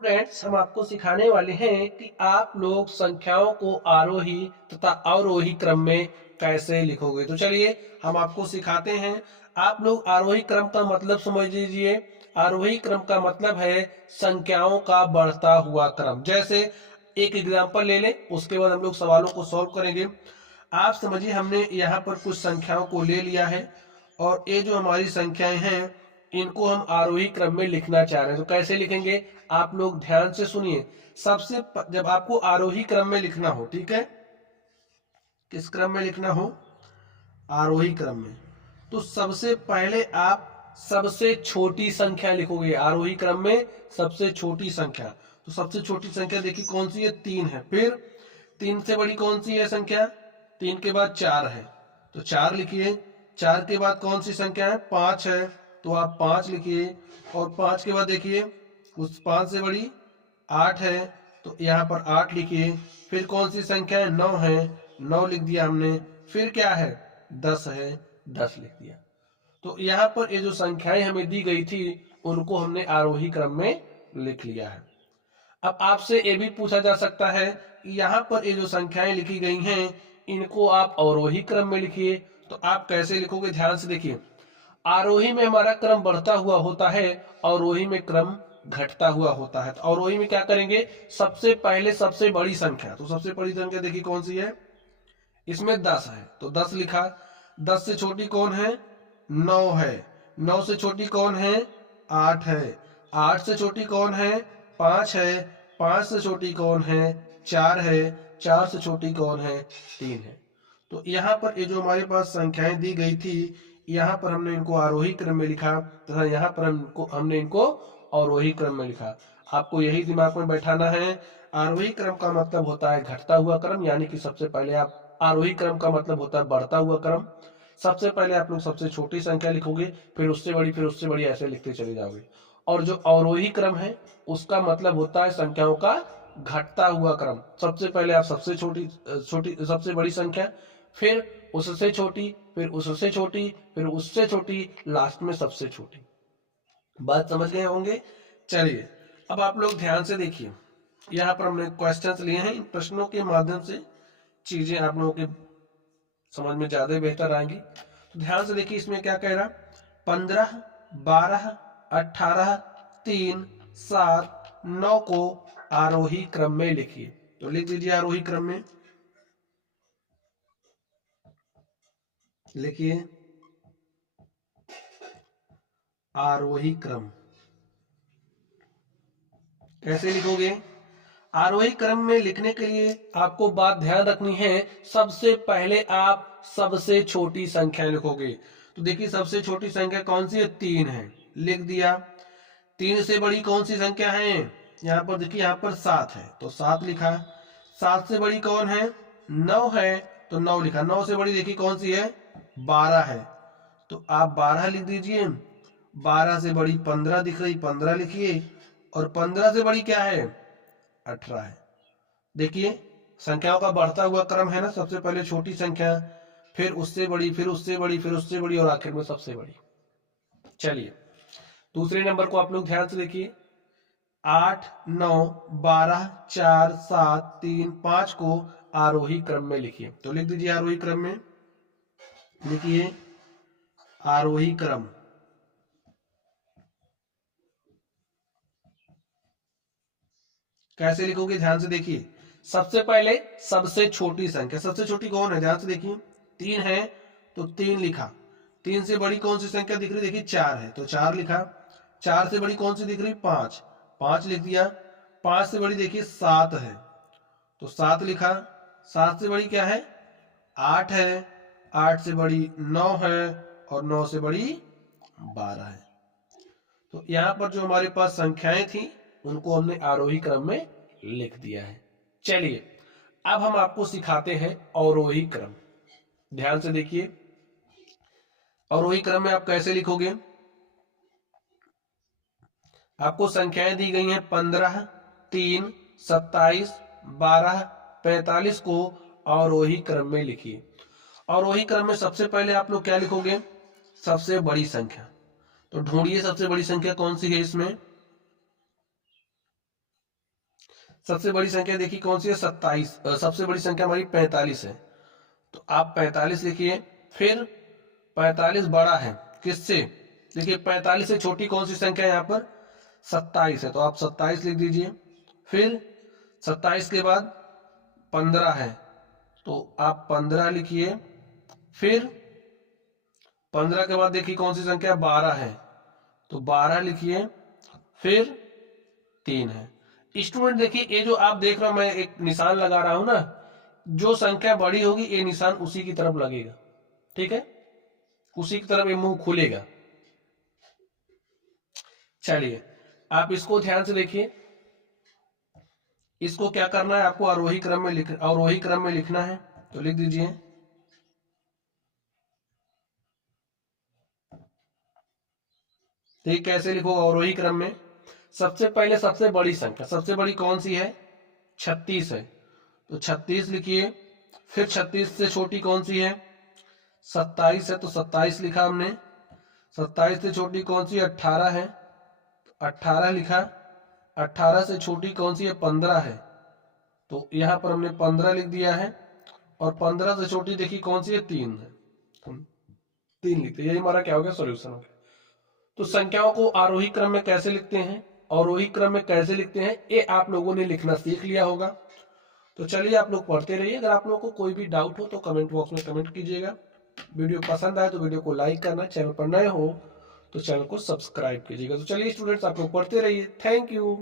Students, हम आपको सिखाने वाले हैं कि आप लोग संख्याओं को आरोही तथा अवरोही क्रम में कैसे लिखोगे। तो चलिए हम आपको सिखाते हैं। आप लोग आरोही क्रम का मतलब समझ लीजिए। आरोही क्रम का मतलब है संख्याओं का बढ़ता हुआ क्रम। जैसे एक एग्जांपल ले लें, उसके बाद हम लोग सवालों को सॉल्व करेंगे। आप समझिए, हमने यहाँ पर कुछ संख्याओं को ले लिया है और ये जो हमारी संख्याएं हैं इनको हम आरोही क्रम में लिखना चाह रहे हैं। तो कैसे लिखेंगे, आप लोग ध्यान से सुनिए। जब आपको आरोही क्रम में लिखना हो, ठीक है, किस क्रम में लिखना हो, आरोही क्रम में, तो सबसे पहले आप सबसे छोटी संख्या लिखोगे। आरोही क्रम में सबसे छोटी संख्या, तो सबसे छोटी संख्या देखिए कौन सी है, 3 है। फिर 3 से बड़ी कौन सी है संख्या, 3 के बाद 4 है, तो 4 लिखिए। 4 के बाद कौन सी संख्या है, 5 है, तो आप 5 लिखिए। और 5 के बाद देखिए उस 5 से बड़ी 8 है, तो यहाँ पर 8 लिखिए। फिर कौन सी संख्या है, 9 है, 9 लिख दिया हमने। फिर क्या है, 10 है, 10 लिख दिया। तो यहाँ पर ये जो संख्याएं हमें दी गई थी उनको हमने आरोही क्रम में लिख लिया है। अब आपसे ये भी पूछा जा सकता है कि यहाँ पर ये जो संख्याएं लिखी गई हैं इनको आप अवरोही क्रम में लिखिए। तो आप कैसे लिखोगे, ध्यान से देखिए। आरोही में हमारा क्रम बढ़ता हुआ होता है, अवरोही में क्रम घटता हुआ होता है। तो अवरोही में क्या करेंगे, सबसे पहले सबसे बड़ी संख्या, तो सबसे बड़ी संख्या देखिए कौन सी है, इसमें 10 है, तो 10 लिखा। 10 से छोटी कौन है, 9 है। 9 से छोटी कौन है, 8 है। 8 से छोटी कौन है, 5 है। 5 से छोटी कौन है, 4 है। 4 से छोटी कौन है, 3 है। तो यहाँ पर ये जो हमारे पास संख्याएं दी गई थी, यहाँ पर हमने इनको आरोही क्रम में लिखा तथा यहाँ पर हमने इनको अवरोही क्रम में लिखा। आपको यही दिमाग में बैठाना है। आरोही क्रम का मतलब होता है घटता हुआ क्रम, यानी कि सबसे पहले आप, आरोही क्रम का मतलब होता है बढ़ता हुआ क्रम। सबसे पहले आप लोग सबसे छोटी संख्या लिखोगे, फिर उससे बड़ी, फिर उससे बड़ी, ऐसे लिखते चले जाओगे। और जो अवरोही क्रम है उसका मतलब होता है संख्याओं का घटता हुआ क्रम। सबसे पहले आप सबसे छोटी छोटी सबसे बड़ी संख्या, फिर उससे छोटी, फिर उससे छोटी, फिर उससे छोटी, लास्ट में सबसे छोटी। बात समझ गए होंगे। चलिए अब आप लोग ध्यान से देखिए, यहाँ पर हमने क्वेश्चंस लिए हैं। इन प्रश्नों के माध्यम से चीजें आप लोगों के समझ में ज्यादा बेहतर आएंगी। तो ध्यान से देखिए, इसमें क्या कह रहा, 15, 12, 18, 3, 7, 9 को आरोही क्रम में लिखिए। तो लिख दीजिए आरोही क्रम में, लिखिए आरोही क्रम। कैसे लिखोगे, आरोही क्रम में लिखने के लिए आपको बात ध्यान रखनी है, सबसे पहले आप सबसे छोटी संख्या लिखोगे। तो देखिए सबसे छोटी संख्या कौन सी है, 3 है, लिख दिया। 3 से बड़ी कौन सी संख्या है, यहाँ पर देखिए, यहाँ पर 7 है, तो 7 लिखा। 7 से बड़ी कौन है, 9 है, तो 9 लिखा। 9 से बड़ी देखिए कौन सी है, 12 है, तो आप 12 लिख दीजिए। 12 से बड़ी 15 दिख रही, 15 लिखिए। और 15 से बड़ी क्या है, 18 है। देखिए संख्याओं का बढ़ता हुआ क्रम है ना, सबसे पहले छोटी संख्या, फिर उससे बड़ी, फिर उससे बड़ी, फिर उससे बड़ी, और आखिर में सबसे बड़ी। चलिए दूसरे नंबर को आप लोग ध्यान से देखिए। 8, 9, 12, 4, 7, 3, 5 को आरोही क्रम में लिखिए। तो लिख दीजिए आरोही क्रम में, लिखिए आरोही क्रम। कैसे लिखोगे, ध्यान से देखिए। सबसे पहले सबसे छोटी संख्या, सबसे छोटी कौन है, ध्यान से देखिए, 3 है, तो 3 लिखा। 3 से बड़ी कौन सी संख्या दिख रही, देखिए 4 है, तो 4 लिखा। 4 से बड़ी कौन सी दिख रही, 5, 5 लिख दिया। 5 से बड़ी देखिए 7 है, तो 7 लिखा। 7 से बड़ी क्या है, 8 है। 8 से बड़ी 9 है, और 9 से बड़ी 12 है। तो यहाँ पर जो हमारे पास संख्याएं थी उनको हमने आरोही क्रम में लिख दिया है। चलिए अब हम आपको सिखाते हैं अवरोही क्रम। ध्यान से देखिए, अवरोही क्रम में आप कैसे लिखोगे। आपको संख्याएं दी गई हैं 15, 3, 27, 12, 45 को अवरोही क्रम में लिखिए। अवरोही क्रम में सबसे पहले आप लोग क्या लिखोगे, सबसे बड़ी संख्या। तो ढूंढिए सबसे बड़ी संख्या कौन सी है इसमें, सबसे बड़ी संख्या देखिए कौन सी है, 27। सबसे बड़ी संख्या हमारी 45 है, तो आप 45 लिखिए। फिर 45 बड़ा है किससे, देखिए 45 से छोटी कौन सी संख्या है यहाँ पर, 27 है, तो आप 27 लिख दीजिए। फिर 27 के बाद 15 है, तो आप 15 लिखिए। फिर 15 के बाद देखिए कौन सी संख्या 12 है, तो 12 लिखिए। फिर 3 है। स्टूडेंट देखिए ये जो आप देख रहे हो, मैं एक निशान लगा रहा हूं ना, जो संख्या बड़ी होगी ये निशान उसी की तरफ लगेगा, ठीक है, उसी की तरफ ये मुंह खुलेगा। चलिए आप इसको ध्यान से देखिए, इसको क्या करना है आपको, आरोही क्रम में लिखना है, तो लिख दीजिए। ठीक, कैसे लिखो आरोही क्रम में, सबसे पहले सबसे बड़ी संख्या, सबसे बड़ी कौन सी है, 36 है, तो 36 लिखिए। फिर 36 से छोटी कौन सी है, 27 है, तो 27 लिखा हमने। 27 से छोटी कौन सी, 18 है, तो 18 लिखा। 18 से छोटी कौन सी है, 15 है, तो यहाँ पर हमने 15 लिख दिया है। और 15 से छोटी देखिए कौन सी है, 3 है, हम 3 लिखते हैं। यही हमारा क्या हो गया, सोल्यूशन हो गया। तो संख्याओं को आरोही क्रम में कैसे लिखते हैं, अवरोही क्रम में कैसे लिखते हैं, ये आप लोगों ने लिखना सीख लिया होगा। तो चलिए आप लोग पढ़ते रहिए। अगर आप लोगों को कोई भी डाउट हो तो कमेंट बॉक्स में कमेंट कीजिएगा। वीडियो पसंद आए तो वीडियो को लाइक करना, चैनल पर नए हो तो चैनल को सब्सक्राइब कीजिएगा। तो चलिए स्टूडेंट्स आप लोग पढ़ते रहिए। Thank you.